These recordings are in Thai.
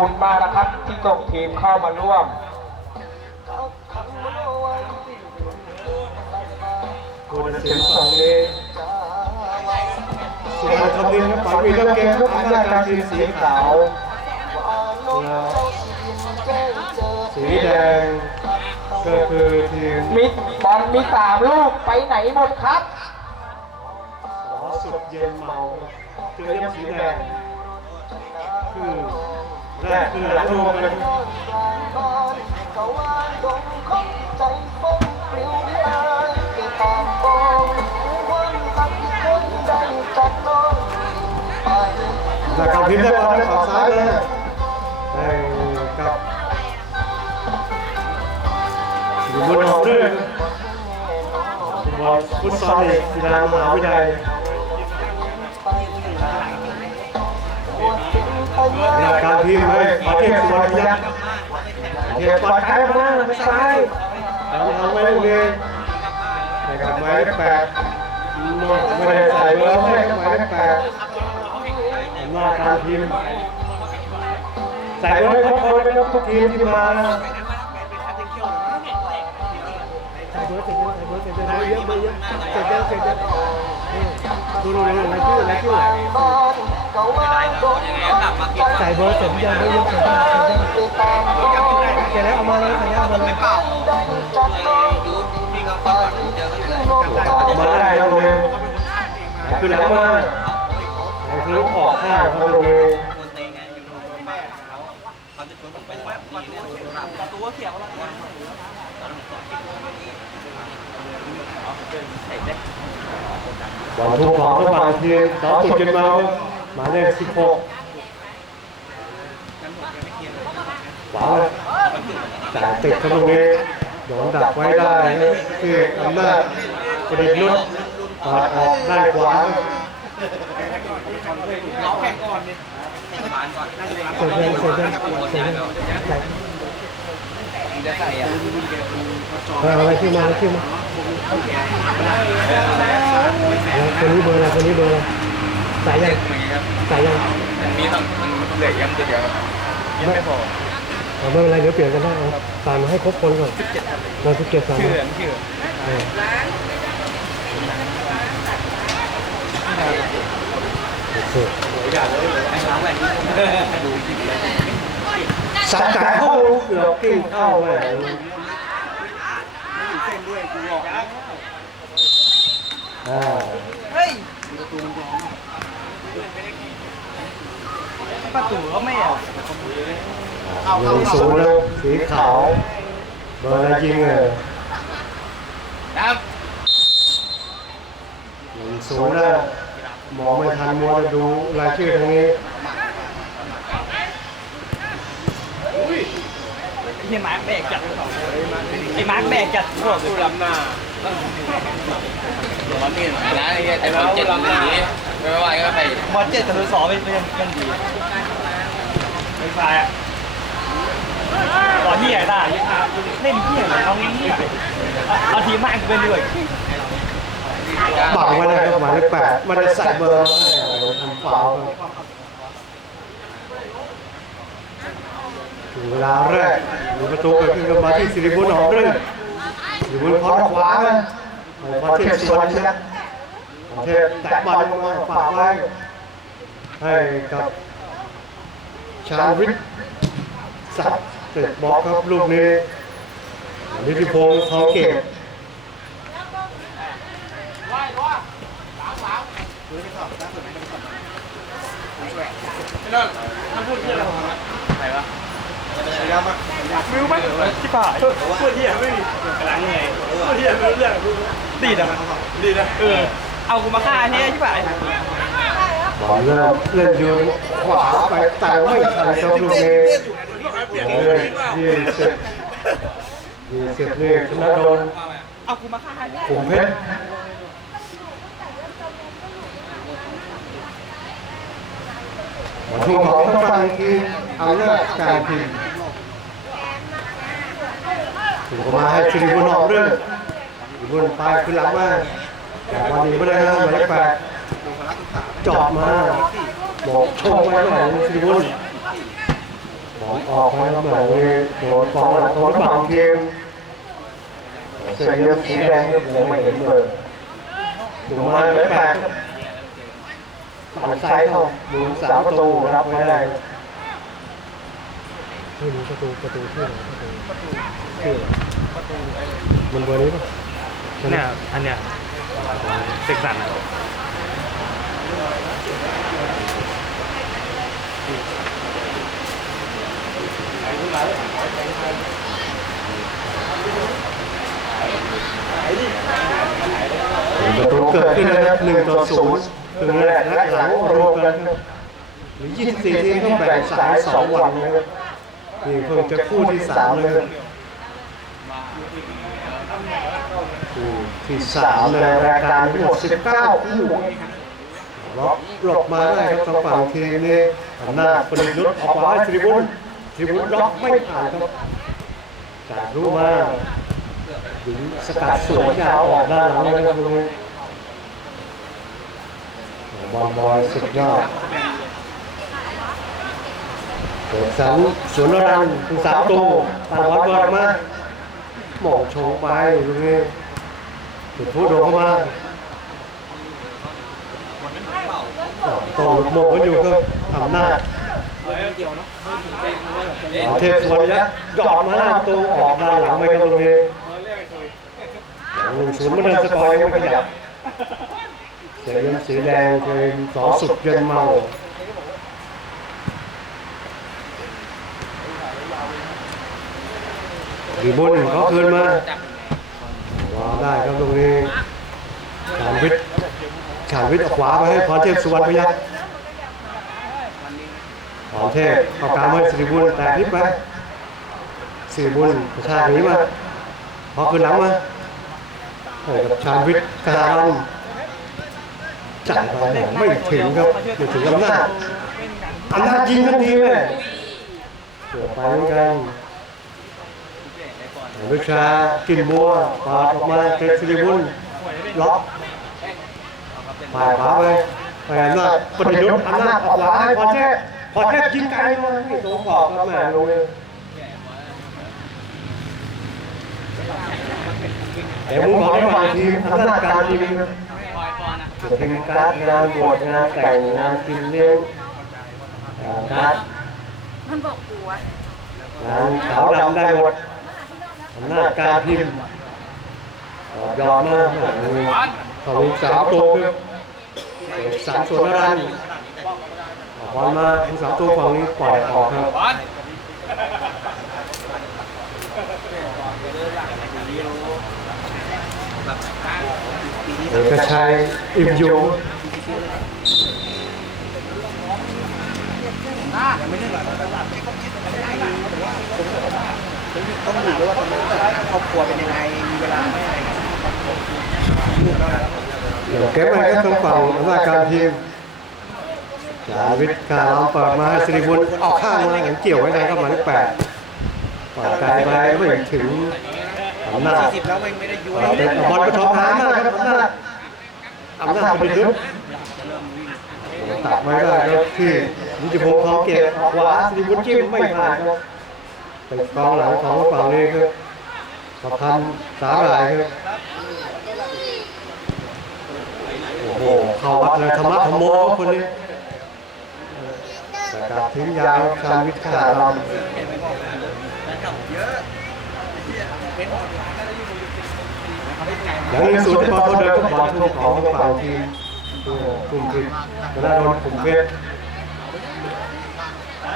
คุณมากนะครับ ที่ส่งทีมเข้ามาร่วม คุณเสียงฝั่งนี้สุภาพชมดินครับฝ่ายวีนักเกมครับหน้าการทีมสีขาวสีแดงก็คือทีมมิดบอลมีสามลูกไปไหนหมดครับขอสุดเย็นเมาเตรียมสีแดงคือ หลังรวมกันจากการพิมพ์ได้บอลได้ฝั่งซ้ายเลยได้กับอยู่บนหอด้วยบอลฟุตซอลอีกกีฬามหาวิทยาลัยากการพิมพ์ให้ประเทศสุวรรณยักษ์ประเทศปลอดภัยมากไปซ้ายทำทำไม่ได้เลยให้กับหมายเลขแปดไม่ได้ใส่เบอร์ให้กับหมายเลขแปดผมว่าการทีมใส่เบอร์ให้ครบคนไปครับทุกทีมที่มานะใส่เบอร์เสร็จแล้วใส่เบอร์เสร็จเยอะเบอร์เยอะเสร็จแล้วเสร็จแล้ว ดูดูดูรายชื่อรายชื่อใส่เบอร์เสร็จยังเบอร์เยอะเสร็จแล้วเสร็จแล้วเอามาเลยใส่เอามาเลยมาได้ครับผมคือแล้วมาคือออกข้างครับผม บอลทุกของระหว่างทีมสองสุดจนมาหมายเลขสิบหกขวาจ่ายติดครับตรงนี้โดนดักไว้ได้คืออำนาจกระดิษนุชปาดออกด้านขวาเสียเงินเสียเนเสียเงินเอออะไรขึ้นมาอะไรขึ้นมา คนนี้เบอร์อะไรคนนี้เบอร์อะไรสายยังสายยังมีต้องมันเหลือยังเดียวยังไม่พอเอาไม่เป็นไรเดี๋ยวเปลี่ยนกันได้เอาสายมาให้ครบคนก่อนเราสิบเจ็ดสายชื่อมาชื่อเออโอเคสังกัดเข้าเกือบกิ้งเข้าไปอ่าประตูก็ไม่ออกหนึ่งศูนย์แล้วสีขาวเบอร์อะไรจริงเลยครับหนึ่งศูนย์แล้วมองไม่ทันมัวจะดูรายชื่อตรงนี้ไอ้มาร์คแบกจัดไอ้มาร์คแบกจัดพวกลำหน้า ร้อนนี่นะไอ้บอลเจ็ดลำหน้ไม่ไหวก็ไปบอลเจ็ดแต่ตัวสองเป็นเป็นเป็นดีไม่ไฟอะตอนที่ใหญ่ได้เล่นเที่ใหญ่เอาเงี้ที่เอาทีมมากเป็นด้วยบังไว้เลยครับหมายเลขแปดมันจะใส่เบอร์ทำฟาวถึงเวลาแรกมีประตูเกิดขึ้นมาที่สิริบุญหอมเรื่นสิริบุญพอดขวานะ พอเทพสุวรรณยักษ์พอเทพแตะบอลลงมาฝากไว้ให้กับชาญวิทย์สับเตะบอลครับลูกนี้นิติพงศ์ทองเกตมิวไหมที่ป่ายพูดที่อะไม่มีหลังไงพูดที่อะไม่รู้เรื่อง ดีนะดีนะเออเอากูมาฆ่าแท้ที่ป่ายบอลเริ่มเล่นอยู่ขวาไปแต่ไม่ทันครับลูกนี้เลยยี่สิบยี่สิบนี่ธนดลเอากูมาฆ่าแท้ขุมเพชรมาทุ่งของต้องฟังทีเอาเลิกการพิมพ์ถูกมาให้สิริบุญหอมด้วย สิริบุญไปขึ้นหลังมาแต่วันนี้ไม่ได้นะหมายเลขแปดจอบมา บอกโชว์ไว้หน่อยสิริบุญออกมาแล้วแบบนี้โดนฟองหลังของฝั่งทีมเสื้อยืดสีแดงนี่ผมไม่เห็นเบอร์ดูดูมามาเลเลยยแปแปลลกกหันซ้ายเข้าดูสามประตูรับไม่ได้ไม่รู้ประตูประตูชื่ออะไรประตูชื่ออะไรมันเบอร์นี้ป่ะ เนี่ยอันเนี้ยเซ็กซันอะประตูเกิดขึ้นนะครับหนึ่งต่อศูนย์ครึ่งแรกและหลังรวมกันครับหรือ24ทีมต้องแบ่งสายสองวันนะครับนี่เพิ่งจะคู่ที่สามเลยครับคู่ ที่สามในรายการทั้งหมด19 คู่ล็อกหลบมาได้ครับทางฝั่งทีมนี้อำนาประยุทธ์ออกขวาให้สิริบุญสิริบุญล็อกไม่ผ่านครับจากรู้มาถึงสกัดสวยงามออกด้านหลังเลยครับตรงนี้บอลบอยสุดยอดเกิดสันสวนรังสามตูต่างวัดบอลมาหมองโชงไปตรงนี้ จุดพูดโดนเข้ามาต่อหมกกันอยู่ครับอำนาจเทพสวนยักษ์หยอดมาหน้าประตูออกด้าหลังไปกันตรงนี้หลังหนึ่งศูนย์มาเดินสกอยไม่ขยับเสียงสีแดงเป็นสอสุดเย็นเมาดีบุญเขาคืนมา วางได้ครับตรงนี้ฉานวิทย์ฉานวิทย์ออกขวาไปให้พรเทพสุวรรณพยัคฆ์พรเทพเอาการให้สิริบุญแต่พลิกไปสิริบุญกระชากหนีมาพอคืนหลังมาให้กับชานวิทย์การจ่ายไปไม่ถึงครับไม่ถึงอำนาจอำนาจยิงทันทีเลยเกือบไปเหมือนกัน วิชากินบัวปาดออกมาเตะสิริบุญล็อกผ่ายขวาไปไปอำนาจประยุทธ์อำนาจออกขวาให้พรเทพพรเทพยิงไกลมาไม่ตรงกรอบครับแม่ลงเลยแต่มุมของฝ่ายทีมอำนาจการทีมครับถึงการดงานบวชงานแต่งงานกินเลี้ยงงานการดมันบอกกูอะงานขาวดำได้หมด อำนาจการพิมพ์ยอมมากเขามีสามตัวคือสามส่วนรันออกบอลมาทั้งสามตัวฝั่งนี้ปล่อยออกครับเอกชัยอิ่มอยู่ต้องคิดูด้ วยว่าตอนนั้นครอบครัวเป็นยังไงมีเวลาไหมอะไรเงี้ยเดี๋ยวเก็บไว้ครับทางฝั่งอำนาจการทีมจาวิทย์การล้อมเปิดมาให้สิริบุญออกข้างมาอย่างเกี่ยวไว้ได้เข้ามาที่แปดปาดไกลไปไม่ถึงอำนาจสิบแล้วไม่ไม่ได้ยุ้ยเป็นบอลกระทบหางมากครับอำนาจอำนาจเป็นยุทธตัดไว้ ไปกองหลังของฝั่งนี้ครับประพันธ์สาหร่ายครับโอ้โหเข้าวัดเลยธรรมะธรรมโมคนนี้สกัดทิ้งยาวชาวิทยาลำอย่างนึ่งศูนย์ที่บอลเดินกับอลทุ่มของฝั่งทีมกลุ่มผิดธนาโดนกลุ่มเพช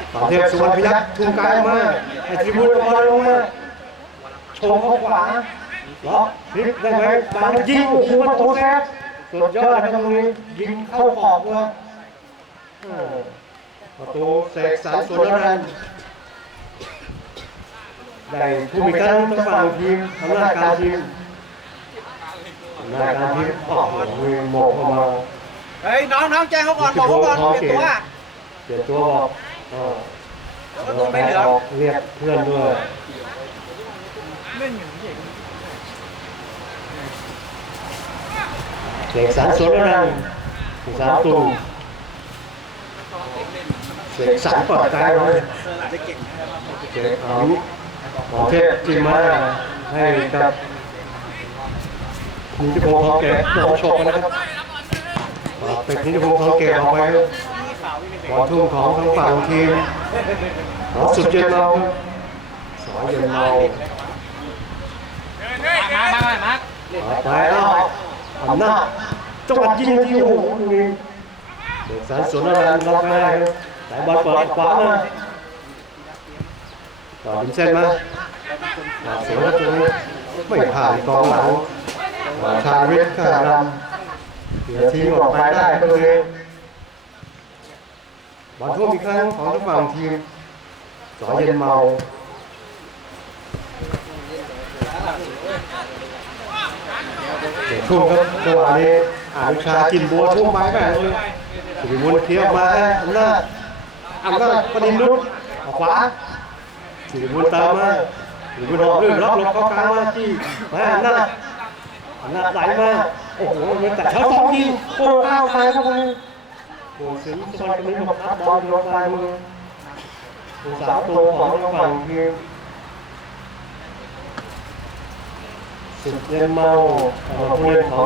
รฝั่งเทพสุวรรณพยัคฆ์ทุ่มกลางมาไอ้ทริบุญเอาบอลลงมาโชว์เข้าขวาล็อกพลิกได้ไหมบางยิงโอ้โหประตูแซฟสุดยอดนะครับตรงนี้ยิงเข้าขอบเลยเออประตูเสกสรรสวนรันได้ผู้มีการต้องฝั่งทีมอำนาจการทีมอำนาจการทีมออกมือหมกเข้ามาเฮ้ยน้องน้องแจ้งเขาก่อนบอกเขาก่อนเปลี่ยนตัวเปลี่ยนตัวบอก เออเดี๋ยวประตูไม่เหลืองออกเรียกเพื่อนด้วยเสกสรรสวนรันสามตูเสียงสายเปิดใจเลยเสียงเอาหมอเทพจิมมาให้กับนิติพงศ์ทองแก่น้องโชคนะครับฝากเป็นนิติพงศ์ทองแก่ออกไป บอลทุ่มของทางฝั่งทีมหมอสุดเย็นเราสอยเย็นเรามามามามาไปแล้วอำนาจจังหวัดยิงที่โอ้โหนี่เด็กสารสวนอะไรล็อกไม่ได้ครับสายบอลเปิดขวามาต่อดินเส้นมาสวนตรงนี้ไม่ผ่านกองหลังชาวิทย์ข้ารำเสียทีมออกไปได้ตรงนี้ บอลทุ่มอีกครั้งของทางฝั่งทีมสอยเย็นเมาเดี๋ยวทุ่มครับจังหวะนี้อานุชากินบัวทุ่มไปแม่เลยสุริวุฒิเทียบมาอำนาจอำนาจประดินรุกขวาสุริวุฒิตามมาสุริวุฒิออกลื่นล็อกหลบเข้ากลางมาจี้มาอำนาจอำนาจไหลมาโอ้โหมันแต่เท้าสองยิงโอ้เข้าไปเข้าไป โอ้สิงห์สวรรค์คนนี้มาพับบอลลงไปมือโอ้สาวตัวของทางฝั่งทีมสุดเล่นเมาผู้เล่นขอ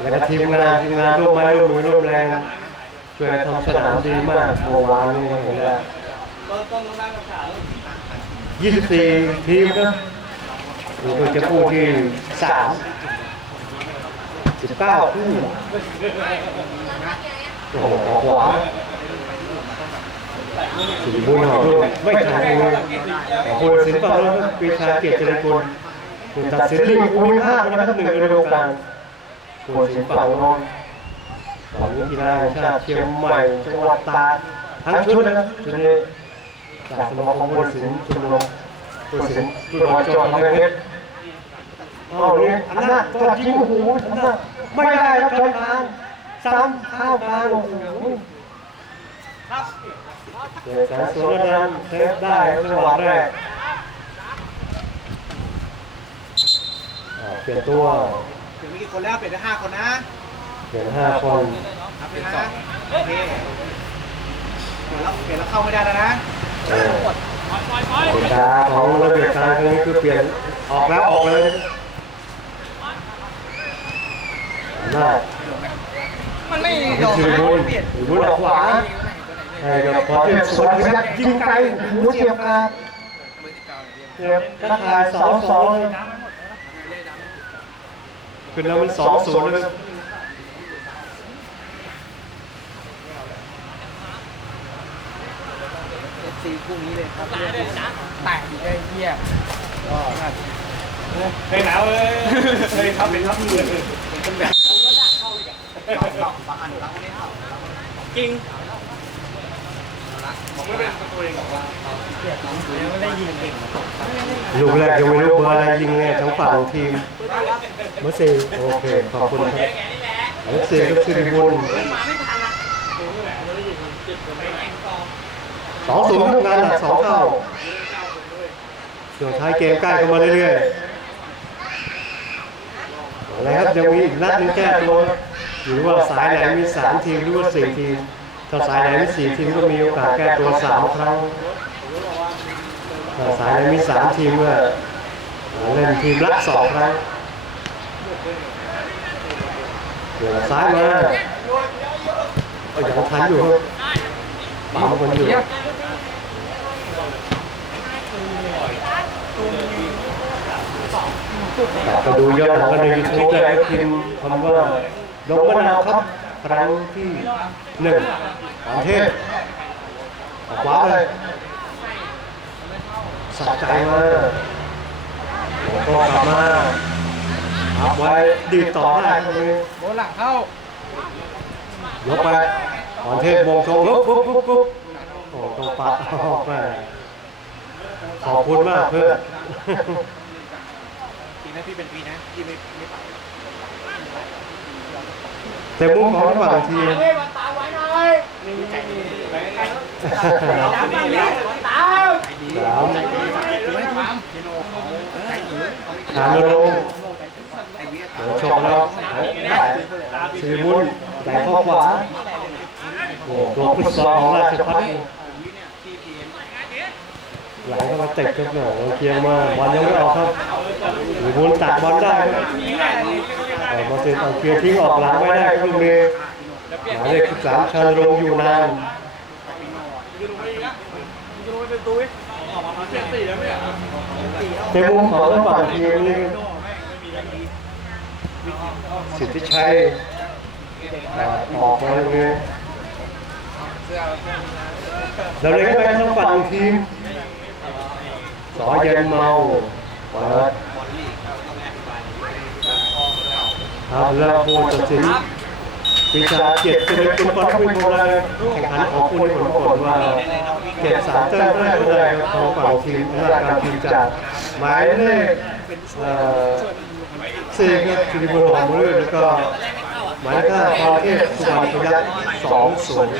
แล้วก็ทีมงานทีมงานร่วมไม้ร่วมมือร่วมแรงช่วยทำสนามดีมากเมื่อวานนี้เห็นแล้ว24ทีมครับนี่ก็จะคู่ที่สามสิบเก้าคู่โอ้โหขวาสุริบุญหอมด้วยไม่ทันเลยคุณสินฝั่งนู้นปีชาเกียรติเจริญกุลคุณตัดสินลีกภูมิภาคนะครับหนึ่งฤดูการ ลคุณสินฝั่งโน้นของกีฬาแห่งชาติเชียงใหม่จังหวัดตากทั้งชุดนะครับชุดนี้จากสมาคมคุณสินชมรมคุณสินคุณบอลจอดทำเพชรเอาเลยอำนาจตัวจริงโอ้โหอำนาจไม่ได้ครับชนคานซ้ำข้าวคานโอ้โหเด็กสารสวนนั้นเซฟได้จังหวะแรกเปลี่ยนตัว เปลี่ยนไปกี่คนแล้วเปลี่ยนไปห้าคนนะเปลี่ยนห้าคนนับเลยนะโอเคเปลี่ยนแล้วเปลี่ยนแล้วเข้าไม่ได้แล้วนะเออเปลี่ยนตาของระเบียบการครั้งนี้คือเปลี่ยนออกแล้วออกเลยอำนาจมันไม่นี่คือบุญบุญออกขวาให้กับพอเทพสวนยัดยิงไกลหูเสียบคาเสียบทักทายสองสอง ขึ้นแล้วมันสองศูนย์เลยครับซีคู่นี้เลยครับแตกอีกไอ้เหี้ยเคยหนาวเลยเคยทับเป็นทับมือจริงผม ไม่เป็นตัวเองหรอกว่าไม่ได้ยิงเก่งลูกแรกยังไม่รู้เบอร์อะไรยิงไงทั้งฝั่งทีมเบอร์สี่โอเคขอบคุณครับเบอร์สี่ก็สิริบุญสองศูนย์งานหนักสองเข้าช่วงท้ายเกมใกล้เข้ามาเรื่อยๆอะไรครับยังมีอีกนัดหนึงแก้ตัวหรือว่าสายไหนมีสามทีมหรือว่าสี่ทีม ถ้าสายไหนมีสี่ทีมก็มีโอกาสแก้ตัวสามครั้งถ้าสายไหนมีสามทีมก็เล่นทีมละสองครั้งเดี๋ยวซ้ายมาก็ยังทันอยู่ครับปั๊มกันอยู่ไปดูย้อนหลังกันในยูทูบได้ครับพิมพ์คำว่าดงมะนาวครับ ครั้งที่หนึ่งประเทศขวาเลยสะใจมากแล้วก็กลับมาอัพไว้ดีดต่อได้ตรงนี้โดนหลังเข้ายกไปพรเทพมงชงปุ๊บปุ๊บปุ๊บปุ๊บโอ้ต้องปัดออกมาขอบคุณมากเพื่อนปีนะพี่เป็นปีนะพี่ไม่ไม่ไป แต่มุมของฝั่งทีมเสามหานรงค์เดี๋ยวชมแล้วสิริบุญไหลเข้าขวาโอ้ตัวพุทธศของราชพัฒน์ไหลเข้ามาเตะครับเนี่ยเราเคียงมาบอลยังไม่ออกครับสิริบุญตัดบอลได้ ครับแต่มาเจเอาเกียร์ทิ้งออกหลังไม่ได้ครับลูกนี้หมายเลขสามชาญรงอยู่นานในมุมของฝั่งทีมนี่สิทธิชัยออกมาตรงนี้เราเลยก็ไปทางฝั่งทีมสอย็นเมาเปิด ครับแล้วผู้ตัดสินปีชาเกียรติเป็นจุดบอลที่เป็นโบราณแข่งขันของคุณผลผลว่าเก็บสามแต้มแรกได้ครับของฝั่งทีมอำนาจการทีมจากหมายเลขสี่ครับสิริบุญหอมรื่นแล้วก็หมายเลขห้าพาเทพสุวรรณพยัคฆ์สองศูนย์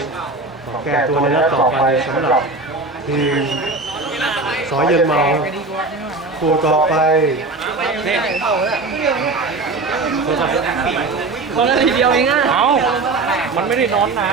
ขอแก้ตัวในนัดต่อไปสำหรับทีมสอยเย็นเมาครับคู่ต่อไป คนละทีเดียวเองอะเอ้ามันไม่ได้นอนนาน